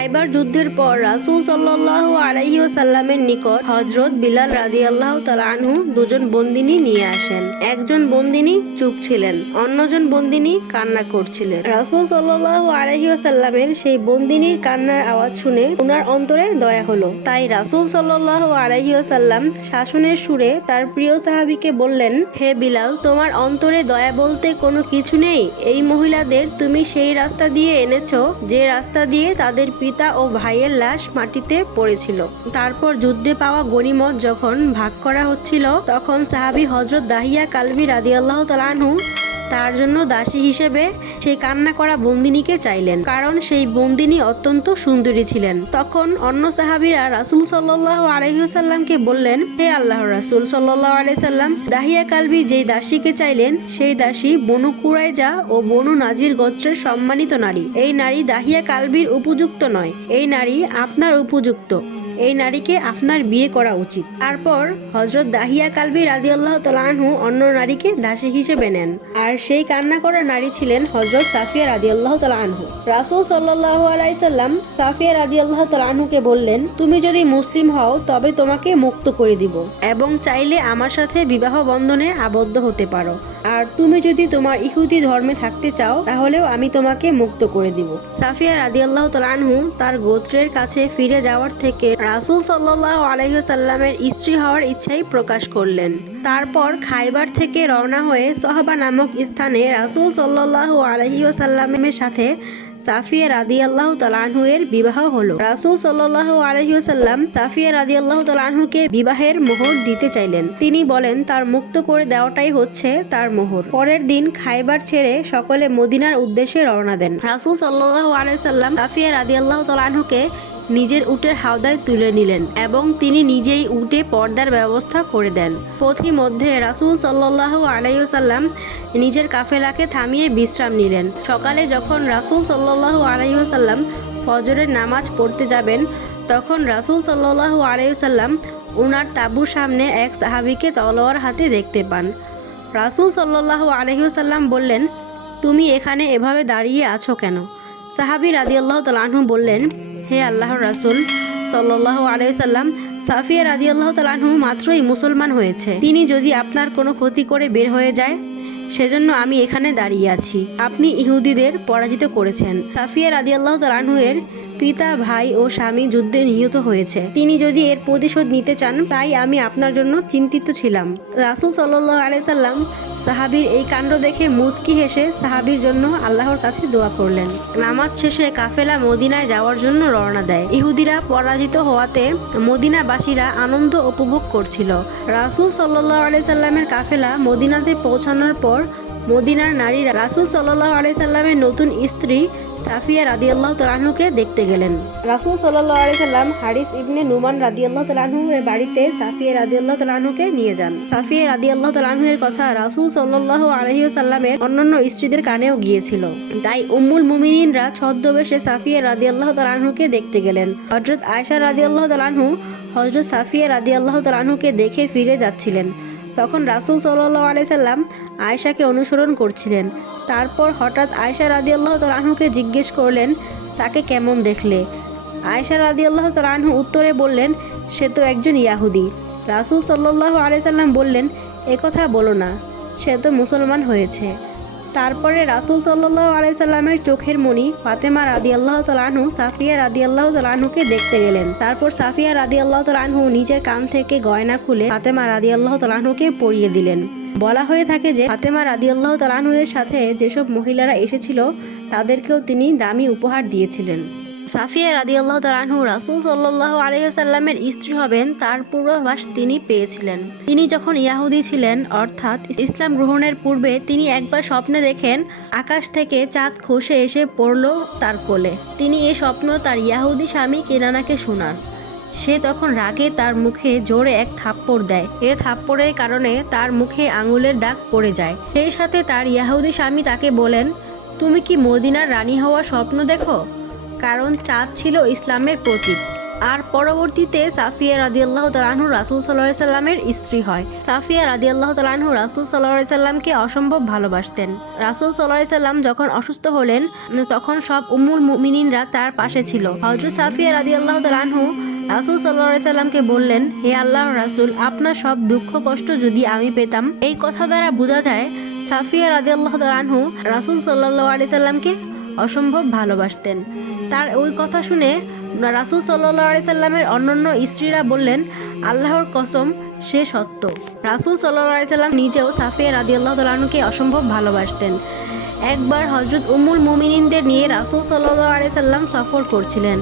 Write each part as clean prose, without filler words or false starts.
খাইবার যুদ্ধের পর রাসূল সাল্লাল্লাহু আলাইহি ওয়াসাল্লামের নিকট হযরত বিলাল রাদিয়াল্লাহু তাআলা আনহু দুজন বন্দিনী নিয়ে আসেন। একজন বন্দিনী চুপ ছিলেন, অন্যজন বন্দিনী কান্না করছিলেন। রাসূল সাল্লাল্লাহু আলাইহি ওয়াসাল্লামের সেই বন্দিনীর কান্নার আওয়াজ শুনে উনার অন্তরে দয়া হলো। তাই রাসূল সাল্লাল্লাহু আলাইহি ওয়াসাল্লাম শাসনের সুরে তার প্রিয় সাহাবীকে বললেন, হে বিলাল, তোমার অন্তরে দয়া বলতে কোনো কিছু নেই? এই মহিলাদের তুমি সেই রাস্তা দিয়ে এনেছো যে রাস্তা দিয়ে তাদের পিতা ও ভাইয়ের লাশ মাটিতে পড়েছিল। তারপর যুদ্ধে পাওয়া গনিমত যখন ভাগ করা হচ্ছিল, তখন সাহাবী হযরত দাহিয়া কালবি রাদিয়াল্লাহু তাআলা আনহু তার জন্য দাসী হিসেবে সেই কান্না করা বন্দিনীকে চাইলেন, কারণ সেই বন্দিনী অত্যন্ত সুন্দরী ছিলেন। তখন অন্য সাহাবীরা রাসূল সাল্লাল্লাহু আলাইহি ওয়াসাল্লামকে বললেন, হে আল্লাহর রাসূল সাল্লাল্লাহু আলাইহি সাল্লাম, দাহিয়া কালবি যেই দাসীকে চাইলেন সেই দাসী বনু কুরাইজা ও বনু নাজির গোত্রের সম্মানিত নারী। এই নারী দাহিয়া কালবির উপযুক্ত নয়, এই নারী আপনার উপযুক্ত, এই নারীকে আপনার বিয়ে করা উচিত। তারপর হযরত দাহিয়া কালবি রাদিয়াল্লাহু তাআলা আনহু অন্য নারীকে দাসী হিসেবে নেন, আর সেই কান্না করা নারী ছিলেন হযরত সাফিয়া রাদিয়াল্লাহু তাআলা আনহু। রাসূল সাল্লাল্লাহু আলাইহি সাল্লাম সাফিয়া রাদিয়াল্লাহু তাআলা আনহুকে বললেন, তুমি যদি মুসলিম হও তবে তোমাকে মুক্ত করে দিব এবং চাইলে আমার সাথে বিবাহ বন্ধনে আবদ্ধ হতে পারো, আর তুমি যদি তোমার ইহুদি ধর্মে থাকতে চাও তাহলেও আমি তোমাকে মুক্ত করে দিব। সাফিয়া রাদিয়াল্লাহু তাআলা আনহু তার গোত্রের কাছে ফিরে যাওয়ার থেকে রাসূল সাল্লাল্লাহু আলাইহি ওয়াসাল্লামের স্ত্রী হওয়ার ইচ্ছাই প্রকাশ করলেন। তারপর খাইবার থেকে রওনা হয়ে সহবা নামক স্থানে রাসূল সাল্লাল্লাহু আলাইহি ওয়াসাল্লামের সাথে সাফিয়া রাদিয়াল্লাহু তাআলা আনহু এর বিবাহ হলো। রাসূল সাল্লাল্লাহু আলাইহি ওয়াসাল্লাম সাফিয়া রাদিয়াল্লাহু তাআলা আনহুকে বিবাহের মোহর দিতে চাইলেন। তিনি বলেন তার মুক্ত করে দেওয়াটাই হচ্ছে তার মোহর। পরের দিন খাইবার ছেড়ে সকলে মদিনার উদ্দেশ্যে রওনা দেন। রাসূল সাল্লাল্লাহু আলাইহি ওয়াসাল্লাম সাফিয়া রাদিয়াল্লাহু তাআলা আনহুকে নিজের উটের হাওদায় তুলে নিলেন এবং তিনি নিজেই উটে পর্দার ব্যবস্থা করে দেন। পথিমধ্যে রাসূল সাল্লাল্লাহু আলাইহি ওয়াসাল্লাম নিজের কাফেলাকে থামিয়ে বিশ্রাম নিলেন। সকালে যখন রাসূল সাল্লাল্লাহু আলাইহি ওয়াসাল্লাম ফজরের নামাজ পড়তে যাবেন, তখন রাসূল সাল্লাল্লাহু আলাইহি ওয়াসাল্লাম উনার তাঁবুর সামনে এক সাহাবীকে তলোয়ার হাতে দেখতে পান। রাসূল সাল্লাল্লাহু আলাইহি ওয়াসাল্লাম বললেন, তুমি এখানে এভাবে দাঁড়িয়ে আছো কেন? সাহাবী রাদিয়াল্লাহু তাআলা আনহু বললেন, হে আল্লাহর রাসূল সাল্লাল্লাহু আলাইহি সাল্লাম, সাফিয়া রাদিয়াল্লাহু তাআলা আনহু মাত্রই মুসলমান হয়েছে। তিনি যদি আপনার কোনো ক্ষতি করে বের হয়ে যায়, সেজন্য আমি এখানে দাঁড়িয়ে আছি। আপনি ইহুদিদের পরাজিত করেছেন। সাফিয়া রাদিয়াল্লাহু তাআলা আনহু এর পিতা, ভাই ও স্বামী যুদ্ধে নিহত হয়েছে। তিনি যদি এর প্রতিশোধ নিতে চান, তাই আমি আপনার জন্য চিন্তিত ছিলাম। রাসূল সাল্লাল্লাহু আলাইহি সাল্লাম সাহাবীর এই কাণ্ড দেখে মুচকি হেসে সাহাবীর জন্য আল্লাহর কাছে দোয়া করলেন। নামাজ শেষে কাফেলা মদিনায় যাওয়ার জন্য রওনা দেয়। ইহুদিরা পরাজিত হওয়াতে মদিনাবাসীরা আনন্দ উপভোগ করছিল। রাসূল সাল্লাল্লাহু আলাইহি সাল্লামের কাফেলা মদিনাতে পৌঁছানোর পর মদিনার নারীরা রাসূল সাল্লাল্লাহু আলাইহি সাল্লামের নতুন স্ত্রী সাফিয়া রাদিয়াল্লাহু তাআলা আনহুকে দেখতে গেলেন। রাসূল সাল্লাল্লাহু আলাইহি সাল্লাম হারিস ইবনে নুমান রাদিয়াল্লাহু তাআলা আনহু এর বাড়িতে সাফিয়া রাদিয়াল্লাহু তাআলা আনহুকে নিয়ে যান। সাফিয়া রাদিয়াল্লাহু তাআলা আনহু এর কথা রাসূল সাল্লাল্লাহু আলাইহি সাল্লামের অন্যান্য স্ত্রীদের কানেও গিয়েছিল। তাই উম্মুল মুমিনিনরা ছদ্মবেশে সাফিয়া রাদিয়াল্লাহু তাআলা আনহুকে দেখতে গেলেন। হযরত আয়েশা রাদিয়াল্লাহু তাআলা আনহু হযরত সাফিয়া রাদিয়াল্লাহু তাআলা আনহুকে দেখে ফিরে যাচ্ছিলেন। তখন রাসূল সাল্লাল্লাহু আলাইহি সাল্লাম আয়েশাকে অনুসরণ করছিলেন। তারপর হঠাৎ আয়েশা রাদিয়াল্লাহু তাআলা আনহুকে জিজ্ঞেস করলেন, তাকে কেমন দেখলে? আয়েশা রাদিয়াল্লাহু তাআলা আনহু উত্তরে বললেন, সে তো একজন ইয়াহুদি। রাসূল সাল্লাল্লাহু আলাইহি সাল্লাম বললেন, একথা বলো না, সে তো মুসলমান হয়েছে। তারপরে রাসূল সাল্লাল্লাহু আলাইহি সাল্লামের চোখের মণি ফাতেমা রাদিয়াল্লাহু তাআলা আনহু সাফিয়া রাদিয়াল্লাহু তাআলা আনহুকে দেখতে গেলেন। তারপর সাফিয়া রাদিয়াল্লাহু তাআলা আনহু নিজের কান থেকে গয়না খুলে ফাতেমা রাদিয়াল্লাহু তাআলা আনহুকে পরিয়ে দিলেন। বলা হয়ে থাকে যে ফাতেমা রাদিয়াল্লাহু তাআলা আনহু এর সাথে যেসব মহিলারা এসেছিল তাদেরকেও তিনি দামি উপহার দিয়েছিলেন। সাফিয়া রাদিয়াল্লাহু তাআলা আনহু রাসূল সাল্লাল্লাহু আলাইহি ওয়াসাল্লামের স্ত্রী হবেন তার পূর্বাভাস তিনি পেয়েছিলেন। তিনি যখন ইয়াহুদি ছিলেন, অর্থাৎ ইসলাম গ্রহণের পূর্বে, তিনি একবার স্বপ্নে দেখেন আকাশ থেকে চাঁদ খসে এসে পড়ল তার কোলে। তিনি এই স্বপ্ন তার ইয়াহুদি স্বামী কেনানাকে শোনান। সে তখন রাগে তার মুখে জোরে এক থাপ্পড় দেয়। এ থাপ্পড়ের কারণে তার মুখে আঙুলের দাগ পড়ে যায়। সেই সাথে তার ইয়াহুদি স্বামী তাকে বলেন, তুমি কি মদিনার রানী হওয়ার স্বপ্ন দেখো? কারণ চাঁদ ছিল ইসলামের প্রতীক। আর পরবর্তীতে সাফিয়া রাদিয়াল্লাহু তাআলা আনহু রাসূল সাল্লাল্লাহু আলাইহি সাল্লামের স্ত্রী হয়। সাফিয়া রাদিয়াল্লাহু তাআলা আনহু রাসূল সাল্লাল্লাহু আলাইহি সাল্লামকে অসম্ভব ভালোবাসতেন। রাসূল সাল্লাল্লাহু আলাইহি সাল্লাম যখন অসুস্থ হলেন তখন সব উম্মুল মুমিনিনরা তার পাশে ছিল। হযরত সাফিয়া রাদিয়াল্লাহু তাআলা আনহু রাসূল সাল্লাল্লাহু আলাইহি সাল্লামকে বললেন, হে আল্লাহর রাসূল, আপনার সব দুঃখ কষ্ট যদি আমি পেতাম। এই কথা দ্বারা বোঝা যায় সাফিয়া রাদিয়াল্লাহু তাআলা আনহু রাসূল সাল্লাল্লাহু আলাইহি সাল্লামকে অসম্ভব ভালোবাসতেন। তার ওই কথা শুনে রাসূল সাল্লাল্লাহু আলাইহি সাল্লামের অন্যান্য স্ত্রীরা বললেন, আল্লাহর কসম, সে সত্য। রাসূল সাল্লাল্লাহু আলাইহি সাল্লাম নিজেও সাফিয়া রাদিয়াল্লাহু তাআলা আনহুকে অসম্ভব ভালোবাসতেন। একবার হযরত উম্মুল মুমিনিনদের নিয়ে রাসূল সাল্লাল্লাহু আলাইহি সাল্লাম সফর করছিলেন।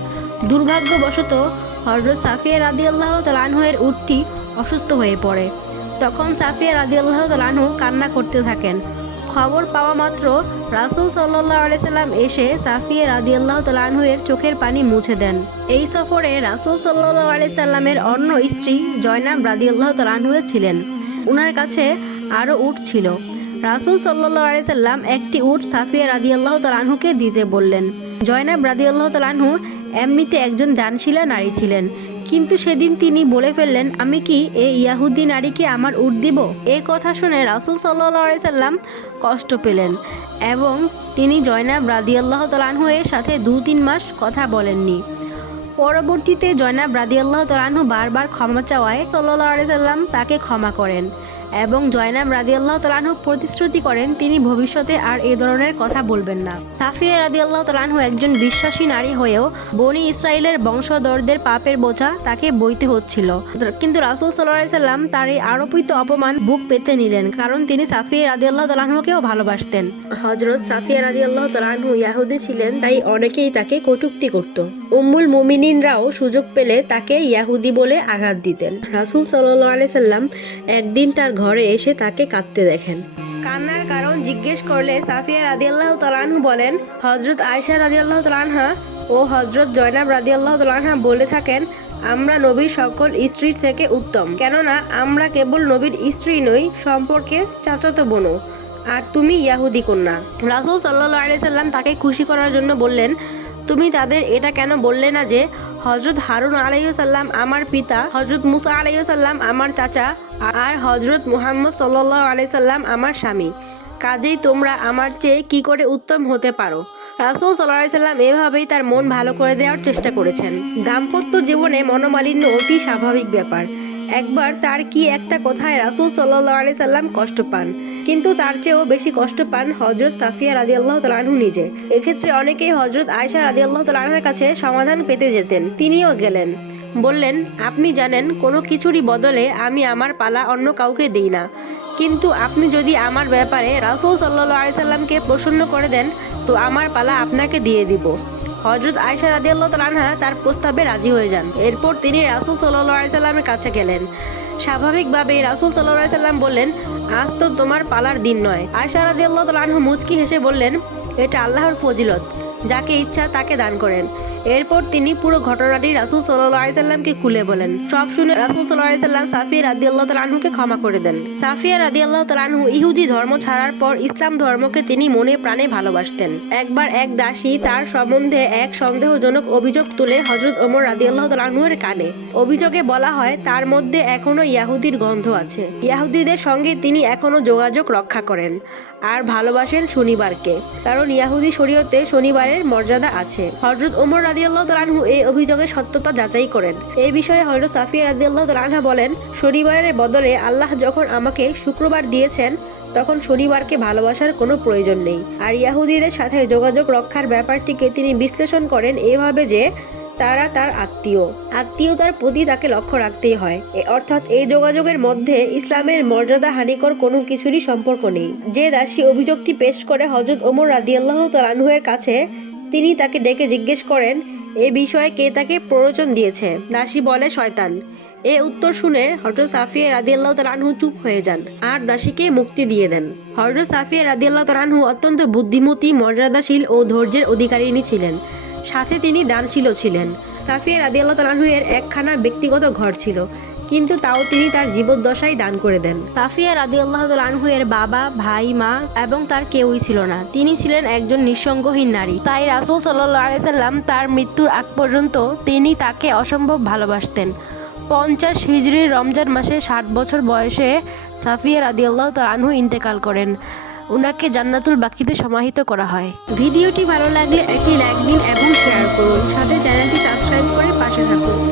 দুর্ভাগ্যবশত হযরত সাফিয়া রাদিয়াল্লাহু তাআলা আনহুর উটটি অসুস্থ হয়ে পড়ে। তখন সাফিয়া রাদিয়াল্লাহু তাআলা আনহু কান্না করতে থাকেন। খবর পাওয়া মাত্র রাসূল সাল্লাল্লাহু আলাইহি সাল্লাম এসে সাফিয়া রাদিয়াল্লাহু তাআলা আনহুর চোখের পানি মুছে দেন। এই সফরে রাসূল সাল্লাল্লাহু আলাইহি সাল্লামের অন্য স্ত্রী জয়নাব রাদিয়াল্লাহু তাআলা আনহু ছিলেন। উনার কাছে আরও উট ছিল। রাসূল সাল্লাল্লাহু আলাইহি সাল্লাম একটি উট সাফিয়া রাদিয়াল্লাহু তাআলা আনহুকে দিতে বললেন। জয়নাব রাদিয়াল্লাহু তাআলা আনহু এমনিতে একজন দানশীলা নারী ছিলেন, কিন্তু সেদিন তিনি বলে ফেললেন, আমি কি এই ইয়াহুদি নারীকে আমার উট দিব? এই কথা শুনে রাসূল সাল্লাল্লাহু আলাইহি সাল্লাম কষ্ট পেলেন এবং তিনি জয়নাব রাদিয়াল্লাহু তাআলা আনহুর সাথে 2-3 মাস কথা বলেননি। পরবর্তীতে জয়নাব রাদিয়াল্লাহু তাআলা আনহু বারবার ক্ষমা চাওয়ায় সাল্লাল্লাহু আলাইহি সাল্লাম তাকে ক্ষমা করেন এবং জয়নাব রাদিয়াল্লাহু তাআলা আনহু প্রতিশ্রুতি করেন তিনি ভবিষ্যতে আর এই ধরনের কথা বলবেন না। সাফিয়া রাদিয়াল্লাহু তাআলা আনহু একজন বিশ্বাসী নারী হয়েও বনি ইসরাইলের বংশধরদের পাপের বোঝা তাকে বইতে হচ্ছিল, কিন্তু রাসূল সাল্লাল্লাহু আলাইহি সাল্লাম তার এই আরোপিত অপমান বুক পেতে নিলেন, কারণ তিনি সাফিয়া রাদিয়াল্লাহু তাআলা আনহুকেও ভালোবাসতেন। হযরত সাফিয়া রাদিয়াল্লাহু তাআলা আনহু ইহুদি ছিলেন, তাই অনেকেই তাকে কটূক্তি করত। উম্মুল মুমিনিনরাও সুযোগ পেলে তাকে ইহুদি বলে আঘাত দিতেন। রাসূল সাল্লাল্লাহু আলাইহি সাল্লাম একদিন তার ঘরে এসে তাকে কাঁদতে দেখেন। কান্নার কারণ জিজ্ঞেস করলে সাফিয়া রাদিয়াল্লাহু তাআলা আনহু বলেন, হযরত আয়েশা রাদিয়াল্লাহু তাআলা আনহা ও হযরত জয়নাব রাদিয়াল্লাহু তাআলা আনহা বলে থাকেন, আমরা নবীর সকল স্ত্রীর থেকে উত্তম, কেননা আমরা কেবল নবীর স্ত্রী নই, সম্পর্কে চাচাতো বোনও, আর তুমি ইহুদি কন্যা। রাসূল সাল্লাল্লাহু আলাইহি সাল্লাম তাকে খুশি করার জন্য বললেন, তুমি তাদের এটা কেন বললে না যে হযরত হারুন আলাইহিস সালাম আমার পিতা, হযরত মুসা আলাইহিস সালাম আমার চাচা, আর হযরত মুহাম্মদ সাল্লাল্লাহু আলাইহি সাল্লাম আমার স্বামী, কাজেই তোমরা আমার চেয়ে কি করে উত্তম হতে পারো? রাসূল সাল্লাল্লাহু আলাইহি সাল্লাম এভাবেই তার মন ভালো করে দেওয়ার চেষ্টা করেছেন। দাম্পত্য জীবনে মনোমালিন্য অতি স্বাভাবিক ব্যাপার। একবার তার কি একটা কথায় রাসূল সাল্লাল্লাহু আলাইহি সাল্লাম কষ্ট পান, কিন্তু তার চেয়েও বেশি কষ্ট পান হযরত সাফিয়া রাদিয়াল্লাহু তাআলা আনহু নিজে। এক্ষেত্রে অনেকেই হযরত আয়েশা রাদিয়াল্লাহু তাআলা আনহার কাছে সমাধান পেতে যেতেন, তিনিও গেলেন। বললেন, আপনি জানেন কোনো কিছুরই বদলে আমি আমার পালা অন্য কাউকে দিই না, কিন্তু আপনি যদি আমার ব্যাপারে রাসূল সাল্লাল্লাহু আলাইহি সাল্লামকে প্রসন্ন করে দেন তো আমার পালা আপনাকে দিয়ে দিব। হযরত আয়েশা রাদিয়াল্লাহু তাআলা আনহা তার প্রস্তাবে রাজি হয়ে যান। এরপর তিনি রাসূল সাল্লাল্লাহু আলাইহি সাল্লামের কাছে গেলেন। স্বাভাবিকভাবেই রাসূল সাল্লাল্লাহু আলাইহি সাল্লাম বললেন, আজ তো তোমার পালার দিন নয়। আয়েশা রাদিয়াল্লাহু তাআলা আনহা মুচকি হেসে বললেন, এটা আল্লাহর ফজিলত, যাকে ইচ্ছা তাকে দান করেন। এরপর তিনি পুরো ঘটনাটি রাসূল সাল্লাল্লাহু আলাইহি সাল্লামকে খুলে বলেন। সব শুনে রাসূল সাল্লাল্লাহু আলাইহি সাল্লাম সাফিয়া রাদিয়াল্লাহু তাআলা আনহুকে ক্ষমা করে দেন। সাফিয়া রাদিয়াল্লাহু তাআলা আনহু ইহুদি ধর্ম ছাড়ার পর ইসলাম ধর্মকে তিনি মনে প্রাণে ভালোবাসতেন। একবার এক দাসী তার সম্বন্ধে এক সন্দেহজনক অভিযোগ তুলে হযরত ওমর রাদিয়াল্লাহু তাআলা আনহুর কানে। অভিযোগে বলা হয় তার মধ্যে এখনো ইহুদির গন্ধ আছে। ইহুদিদের সঙ্গে তিনি এখনো যোগাযোগ রক্ষা করেন আর ভালোবাসেন শনিবারকে, কারণ ইহুদি শরীয়তে শনিবারের মর্যাদা আছে। হযরত ওমর রাদিয়াল্লাহু তাআলা আনহু এই অভিযোগের সত্যতা যাচাই করেন। এই বিষয়ে হযরত সাফিয়া রাদিয়াল্লাহু তাআলা আনহা বলেন, শনিবারের বদলে আল্লাহ যখন আমাকে শুক্রবার দিয়েছেন তখন শনিবারকে ভালোবাসার কোনো প্রয়োজন নেই। আর ইহুদিদের সাথে যোগাযোগ রক্ষার ব্যাপারটিকে তিনি বিশ্লেষণ করেন এভাবে যে তারা তার আত্মীয়তার প্রতি তাকে লক্ষ্য রাখতেই হয়, অর্থাৎ এই যোগাযোগের মধ্যে ইসলামের মর্যাদা হানিকর কোনো কিছুরই সম্পর্ক নেই। যে দাসী অভিযোগটি পেশ করে হযরত ওমর রাদিয়াল্লাহু তাআলা আনহুর কাছে, তিনি তাকে ডেকে জিজ্ঞেস করেন এ বিষয়ে কে তাকে প্ররোচন দিয়েছে। দাসী বলে, শয়তান। এ উত্তর শুনে হযরত সাফিয়া রাদিয়াল্লাহু তাআলা আনহু চুপ হয়ে যান আর দাসীকে মুক্তি দিয়ে দেন। হযরত সাফিয়া রাদিয়াল্লাহু তাআলা আনহু অত্যন্ত বুদ্ধিমতী, মর্যাদাশীল ও ধৈর্যের অধিকারিণী ছিলেন, সাথে তিনি দানশীলও ছিলেন। সাফিয়া রাদিয়াল্লাহু তাআলা আনহুর একখানা ব্যক্তিগত ঘর ছিল। কিন্তু তাও তিনি তার জীবদ্দশায় দান করে দেন। সাফিয়া রাদিয়াল্লাহু তাআলা আনহু এর বাবা, ভাই, মা এবং তার কেউই ছিল না। তিনি ছিলেন একজন নিঃসঙ্গহীন নারী। তাই রাসূল সাল্লাল্লাহু আলাইহি সাল্লাম তার মৃত্যুর আগ পর্যন্ত তিনি তাকে অসম্ভব ভালোবাসতেন। 50 হিজরির রমজান মাসে 60 বছর বয়সে সাফিয়া রাদিয়াল্লাহু তাআলা আনহু ইন্তেকাল করেন। উনাকে জান্নাতুল বাকিতে সমাহিত করা হয়। ভিডিওটি ভালো লাগলে একটি লাইক দিন এবং শেয়ার করুন। সাথে চ্যানেলটি সাবস্ক্রাইব করে পাশে থাকুন।